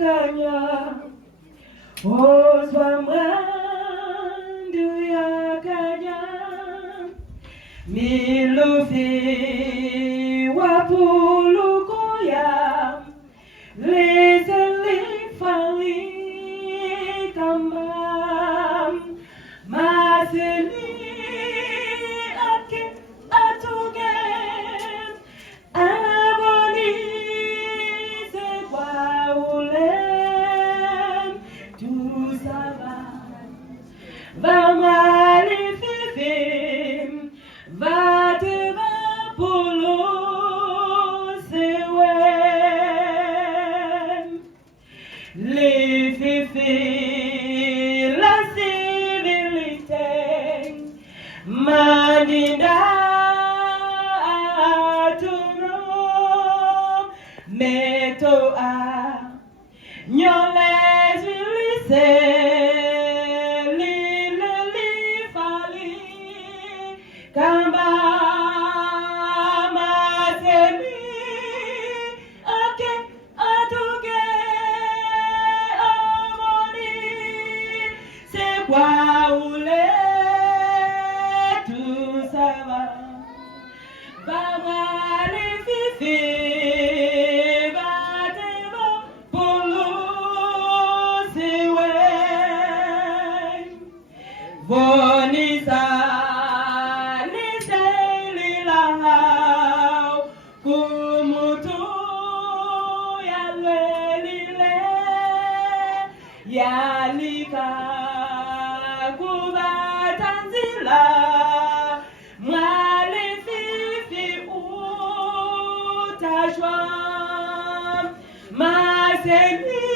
yakanya ozwa mwandu yakanya milufi wapulukoya lezeli fali kamam maseli ake atuge aboni se kwaulem tusaba vamali fifim vateva polo sewem le fifi la civilité manina atuno meto a nyoles vilise li fali kamba matemi ake atuge amoni se kwaule tusaba bamali fifi bateva pulu siwe bonisa niselilau kumutu yalwelile yalika kubatanzila mwali fifi utajwa maseni